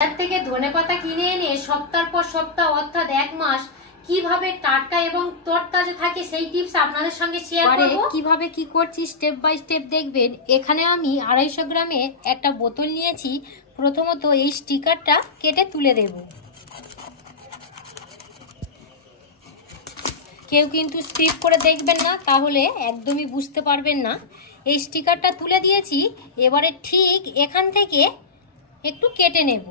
বাজার থেকে ধনেপাতা কিনে এনে সপ্তাহ পর সপ্তাহ অর্থাৎ এক মাস কিভাবে টাটকা এবং তরতাজা থাকে সেই টিপস আপনাদের সঙ্গে শেয়ার করব। কিভাবে কি করছি স্টেপ বাই স্টেপ দেখবেন। এখানে আমি 250 গ্রামে একটা বোতল নিয়েছি। প্রথমত এই স্টিকারটা কেটে তুলে দেব। কেউ কিন্তু স্কিপ করে দেখবেন না, তাহলে একদমই বুঝতে পারবেন না। এই স্টিকারটা তুলে দিয়েছি। এবারে ঠিক এখান থেকে একটু কেটে নেব।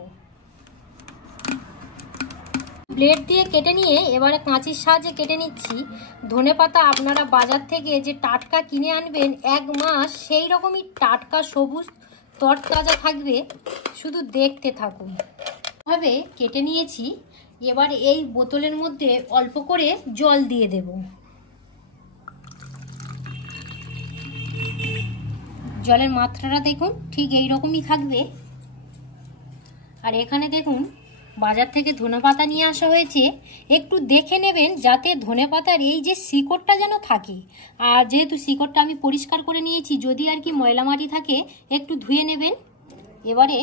ব্লেড দিয়ে কেটে নিয়ে এবারে কাঁচির সাহায্যে কেটে নিচ্ছি। ধনেপাতা আপনারা বাজার থেকে যে টাটকা কিনে আনবেন এক মাস, সেই রকমই টাটকা সবুজ তরতাজা থাকবে, শুধু দেখতে থাকুন। এভাবে কেটে নিয়েছি। এবার এই বোতলের মধ্যে অল্প করে জল দিয়ে দেব। জলের মাত্রাটা দেখুন ঠিক এই রকমই থাকবে। আর এখানে দেখুন বাজার থেকে ধনেপাতা নিয়ে আসা হয়েছে। একটু দেখে নেবেন যাতে ধনেপাতার এই যে শিকড়টা যেন থাকে। আর যেহেতু শিকড়টা আমি পরিষ্কার করে নিয়েছি, যদি আর কি ময়লা মাটি থাকে একটু ধুয়ে নেবেন। এবারে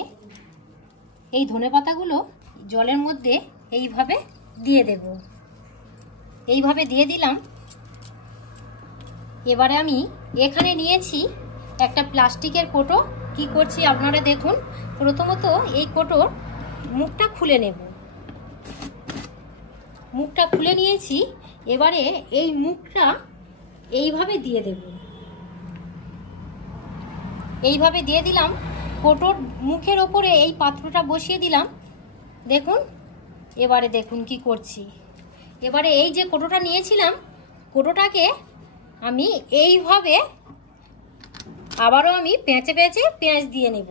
এই ধনেপাতাগুলো জলের মধ্যে এইভাবে দিয়ে দেব। এইভাবে দিয়ে দিলাম। এবারে আমি এখানে নিয়েছি একটা প্লাস্টিকের কোটো। কি করছি আপনারা দেখুন। প্রথমত এই কোটোর মুখটা খুলে নেব। মুখটা খুলে নিয়েছি। এবারে এই মুখটা এইভাবে দিয়ে দেব। এইভাবে দিয়ে দিলাম। কোটোর মুখের ওপরে এই পাত্রটা বসিয়ে দিলাম। দেখুন এবারে দেখুন কি করছি। এবারে এই যে কোটোটা নিয়েছিলাম, কোটোটাকে আমি এইভাবে আবারও আমি পেঁচে পেঁচে পেঁয়াজ দিয়ে নেব।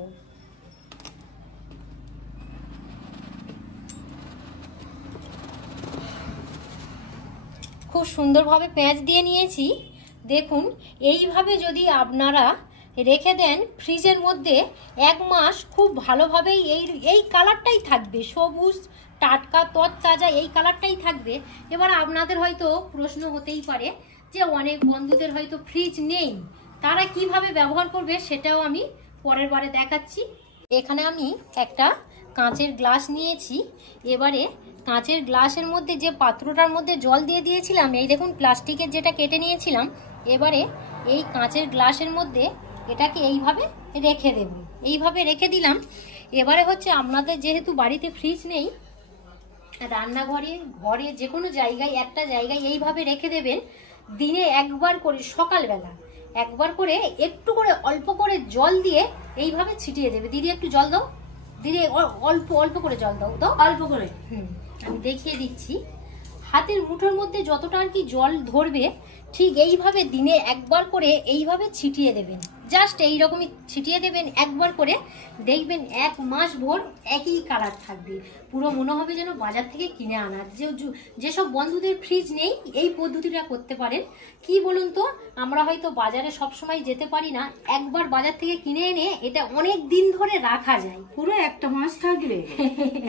খুব সুন্দরভাবে পেঁয়াজ দিয়ে নিয়েছি। দেখুন এইভাবে যদি আপনারা রেখে দেন ফ্রিজের মধ্যে এক মাস, খুব ভালোভাবেই এই কালারটাই থাকবে, সবুজ টাটকা তরতাজা এই কালারটাই থাকবে। এবার আপনাদের হয়তো প্রশ্ন হতেই পারে যে অনেক বন্ধুদের হয়তো ফ্রিজ নেই, তারা কিভাবে ব্যবহার করবে সেটাও আমি পরের বারে দেখাচ্ছি। এখানে আমি একটা কাঁচের গ্লাস নিয়েছি। এবারে কাঁচের গ্লাসের মধ্যে যে পাত্রটার মধ্যে জল দিয়ে দিয়েছিলাম, এই দেখুন প্লাস্টিকের যেটা কেটে নিয়েছিলাম, এবারে এই কাঁচের গ্লাসের মধ্যে এটাকে এইভাবে রেখে দেব। এইভাবে রেখে দিলাম। এবারে হচ্ছে আপনাদের যেহেতু বাড়িতে ফ্রিজ নেই, রান্নাঘরে ঘরে যে কোনো জায়গায় একটা জায়গায় এইভাবে রেখে দেবেন। দিনে একবার করে সকালবেলা একবার করে একটু করে অল্প করে জল দিয়ে এইভাবে ছিটিয়ে দেবে। দিদি একটু জল দাও, দিদি অল্প অল্প করে জল দাও তো, অল্প করে। আমি দেখিয়ে দিচ্ছি। হাতের মুঠোর মধ্যে যতটা আর কি জল ধরবে, ঠিক এইভাবে দিনে একবার করে এইভাবে ছিটিয়ে দেবেন। জাস্ট এইরকমই ছিটিয়ে দেবেন একবার করে। দেখবেন এক মাস ভোর একই কালার থাকবে। পুরো মনে হবে যেন বাজার থেকে কিনে আনা। যেসব বন্ধুদের ফ্রিজ নেই এই পদ্ধতিটা করতে পারেন। কি বলুন তো, আমরা হয়তো বাজারে সবসময় যেতে পারি না। একবার বাজার থেকে কিনে এনে এটা অনেক দিন ধরে রাখা যায়, পুরো একটা মাস থাকবে।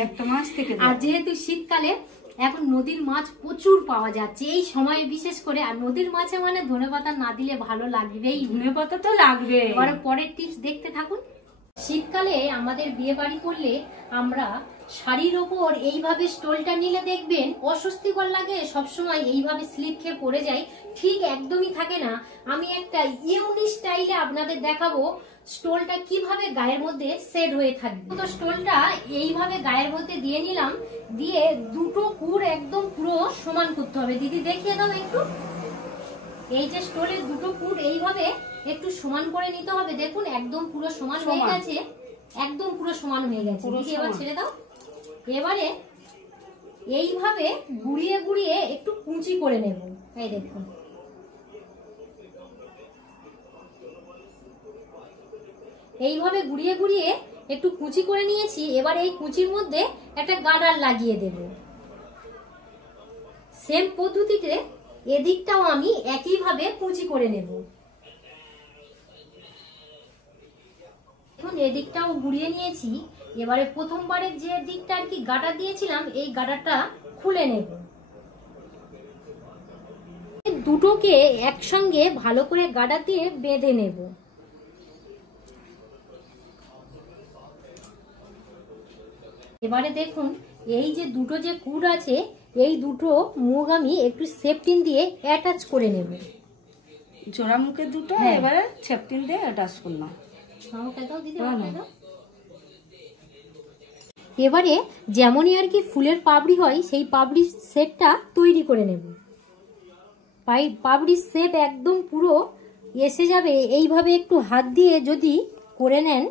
একটা মাস থেকে। আর যেহেতু শীতকালে এখন নদীর মাছ প্রচুর পাওয়া যাচ্ছে এই সময়ে বিশেষ করে। আর নদীর মাছে মানে ধনেপাতা না দিলে ভালো লাগবেই। ধনেপাতা তো লাগবে। এবার পরের টিপস দেখতে থাকুন। শীতকালে আমাদের বিয়ে বাড়ি করলে আমরা শাড়ির ওপর এইভাবে স্টোলটা নিলে দেখবেন অস্বস্তিকর লাগে। সবসময় এইভাবে স্লিপ খেয়ে পড়ে যায়, ঠিক একদমই থাকে না। আমি একটা ইউনিক স্টাইলে আপনাদের দেখাবো স্টোলটা কিভাবে গায়ের মধ্যে সেট হয়ে থাকবে। তো স্টোলটা এইভাবে গায়ের মধ্যে দিয়ে নিলাম। দিয়ে দুটো কুর একদম পুরো সমান করতে হবে। দিদি দেখিয়ে দাও একটু। এই যে স্টোলের দুটো কুর এইভাবে একটু সমান করে নিতে হবে। দেখুন একদম পুরো সমান হয়ে গেছে, একদম পুরো সমান হয়ে গেছে। দিদি এবার ছেড়ে দাও। এবারে এইভাবে গুড়িয়ে গুড়িয়ে একটু কুচি করে নেব। এই দেখুন এইভাবে গুড়িয়ে গুড়িয়ে একটু কুচি করে নিয়েছি। এবার এই কুচির মধ্যে একটা গার্ডার লাগিয়ে দেব। সেম পদ্ধতিতে এদিকটাও আমি একইভাবে কুচি করে নেব। এখন এদিকটাও গুড়িয়ে নিয়েছি। এবারে প্রথমবারের যে দিকটা আর কি গার্ডার দিয়েছিলাম, এই গার্ডারটা খুলে নেব। দুটোকে একসঙ্গে ভালো করে গার্ডার দিয়ে বেঁধে নেব। এবারে দেখুন এই যে দুটো যে কুট আছে এই দুটো মুখ আমি একটু সেফটিন দিয়ে অ্যাটাচ করে নেব। জোড়া মুখে দুটো হ্যাঁ। এবারে সেফটিন দিয়ে অ্যাটাচ করলাম। এবারে যেমনই আর কি ফুলের পাপড়ি হয় সেই পাপড়ির শেপটা তৈরি করে নেব। পাপড়ির শেপ একদম পুরো এসে যাবে এইভাবে একটু হাত দিয়ে যদি করে নেন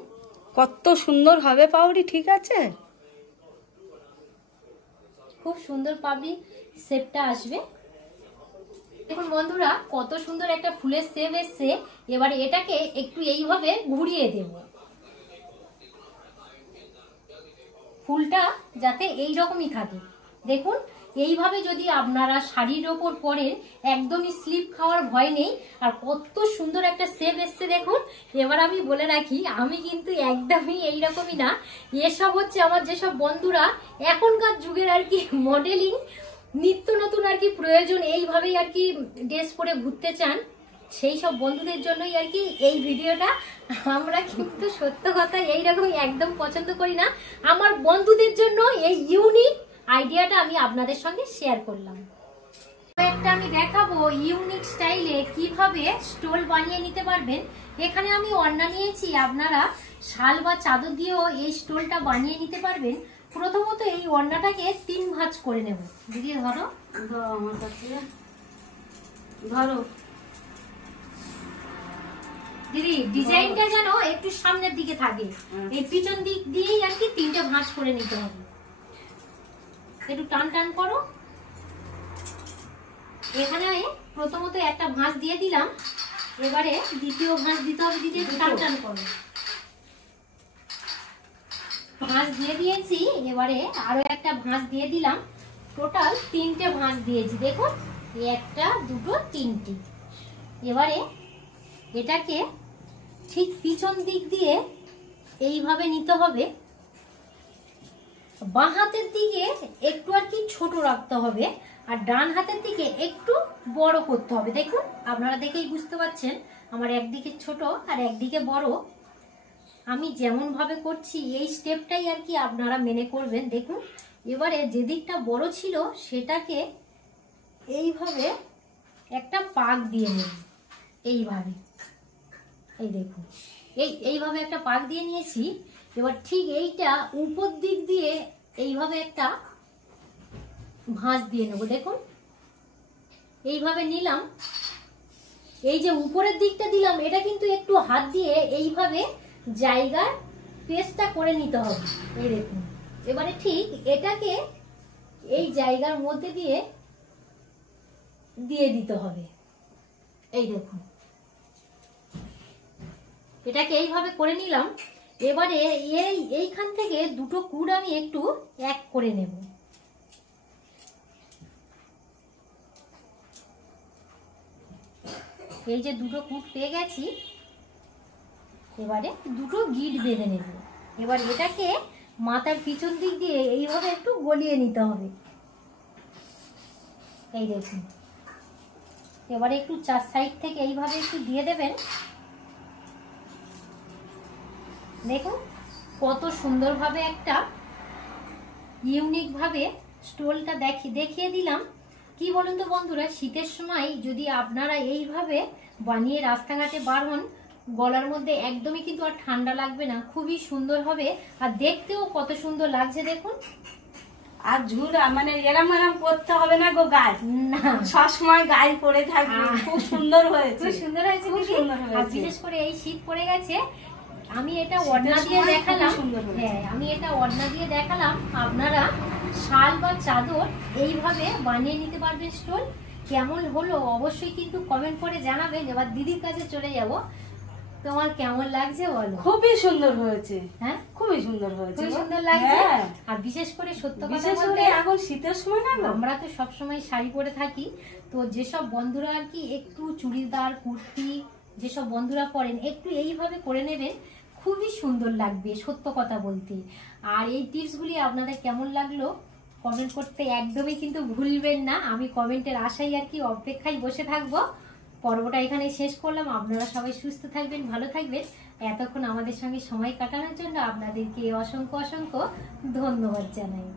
কত সুন্দর হবে পাউরি, ঠিক আছে? খুব সুন্দর পাপড়ি শেপটা আসবে। দেখুন বন্ধুরা কত সুন্দর একটা ফুলের শেপ এসছে। এবারে এটাকে একটু এইভাবে ঘুরিয়ে দেব, ফুলটা যাতে এই রকমই থাকে। দেখুন এইভাবে যদি আপনারা শাড়ির ওপর পরেন একদমই স্লিপ খাওয়ার ভয় নেই। আর কত সুন্দর একটা শেপ এসছে দেখুন। এবার আমি বলে রাখি আমি কিন্তু একদমই এইরকমই না, এসব হচ্ছে আমার যেসব বন্ধুরা এখনকার যুগের আর কি মডেলিং নিত্য নতুন আর কি প্রয়োজন, এইভাবেই আর কি ড্রেস পরে ঘুরতে চান, সেই সব বন্ধুদের জন্যই আর কি এই ভিডিওটা। আমরা কিন্তু সত্য কথা এইরকম একদম পছন্দ করি না, আমার বন্ধুদের জন্য এই ইউনিক আইডিয়াটা আমি আপনাদের সঙ্গে শেয়ার করলাম। একটা আমি দেখাবো ইউনিক স্টাইলে কিভাবে স্টোল বানিয়ে নিতে পারবেন। এখানে আমি ওড়না নিয়েছি, আপনারা শাল বা চাদর দিয়েও এই স্টোলটা বানিয়ে নিতে পারবেন। প্রথমত এই ওড়নাটাকে 3 ভাঁজ করে নেব। দিদি ধরো, আমার কাছে ধরো দিদি ডিজাইনটা যেন একটু সামনের দিকে থাকে, এই পিছন দিক দিয়েই আর কি 3টে ভাঁজ করে নিতে হবে। একটু টান টান করো। এখানে প্রথমত একটা ভাঁজ দিয়ে দিলাম, এবারে দ্বিতীয় ভাঁজ দিতে হবে। দিদি একটু টান টান করো। ভাঁজ দিয়ে দিয়েছি, এবারে আরো একটা ভাঁজ দিয়ে দিলাম। টোটাল 3টে ভাঁজ দিয়েছি দেখুন, একটা দুটো 3টে। এবারে এটাকে ঠিক পিছন দিক দিয়ে এইভাবে নিতে হবে। বাঁ হাতের দিকে একটু আর কি ছোট রাখতে হবে, আর ডান হাতের দিকে একটু বড় করতে হবে। দেখুন আপনারা দেখেই বুঝতে পারছেন আমার একদিকে ছোট আর একদিকে বড়। আমি যেমন ভাবে করছি এই স্টেপটাই আর কি আপনারা মেনে করবেন। দেখুন এবারে যে দিকটা বড় ছিল সেটাকে এইভাবে একটা পাক দিয়ে নেব, এইভাবে। এই দেখুন এইভাবে একটা পাক দিয়ে নিয়েছি। এবার ঠিক এইটা উপর দিক দিয়ে এইভাবে একটা ভাঁজ দিয়ে নেব। দেখুন এইভাবে নিলাম, এই যে উপরের দিকটা দিলাম এটা কিন্তু একটু হাত দিয়ে এইভাবে জায়গা পেস্টটা করে নিতে হবে। এই দেখুন এবারে ঠিক এটাকে এই জায়গার মধ্যে দিয়ে দিয়ে দিতে হবে। এই দেখুন এটাকে এইভাবে করে নিলাম। এবারে এইখান থেকে দুটো কুট আমি একটু এক করে নেব। এই যে দুটো কুট পেয়ে গেছি, এবারে দুটো গিট বেঁধে নেব। এবার এটাকে মাথার পিছন দিক দিয়ে এইভাবে একটু গলিয়ে নিতে হবে। এই দেখুন এবারে একটু 4 সাইড থেকে এইভাবে একটু দিয়ে দেবেন। দেখুন কত সুন্দরভাবে একটা ইউনিক ভাবে স্টোলটা দেখিয়ে দিলাম। কি বলুন তো বন্ধুরা, শীতের সময় যদি আপনারা এইভাবে বানিয়ে রাস্তাঘাটে বার হন, গলার মধ্যে একদমই কিন্তু আর ঠান্ডা লাগবে না, খুবই সুন্দর হবে। আর দেখতেও কত সুন্দর লাগছে দেখুন। আর ঝুরা মানে এরম করতে হবে না গো, গায়ে না সবসময় গায়ে পরে থাকবে। খুব সুন্দর হয়েছে, খুব সুন্দর হয়েছে, খুব সুন্দর হয়েছে। আর বিশেষ করে এই শীত পড়ে গেছে, আমি এটা ওড়না দিয়ে দেখালাম। হ্যাঁ আমি এটা ওড়না দিয়ে দেখালাম, আপনারা শাল বা চাদর এইভাবে বানিয়ে নিতে পারবেন স্টোল। কেমন হলো অবশ্যই কিন্তু কমেন্ট করে জানাবেন। এবার দিদির কাছে চলে যাব, তোমার কেমন লাগছে বলো? খুবই সুন্দর হয়েছে। হ্যাঁ খুবই সুন্দর হয়েছে, খুবই সুন্দর লাগছে। হ্যাঁ। আর বিশেষ করে সত্য কথা বিশেষ করে বলতে এখন শীতের সময় না, আমরা তো সব সময় শাড়ি পরে থাকি, তো যেসব বন্ধুরা আর কি একটু চুড়িদার কুর্তি যেসব বন্ধুরা পরেন একটু এইভাবে করে নেবেন, খুবই সুন্দর লাগবে সত্য কথা বলতে। আর এই টিপসগুলি আপনাদের কেমন লাগলো কমেন্ট করতে একদমই কিন্তু ভুলবেন না। আমি কমেন্টের আশায় আর কি অপেক্ষায় বসে থাকবো। পর্বটা এখানে শেষ করলাম। আপনারা সবাই সুস্থ থাকবেন, ভালো থাকবেন। এতক্ষণ আমাদের সঙ্গে সময় কাটানোর জন্য আপনাদেরকে অসংখ্য অসংখ্য ধন্যবাদ জানাই।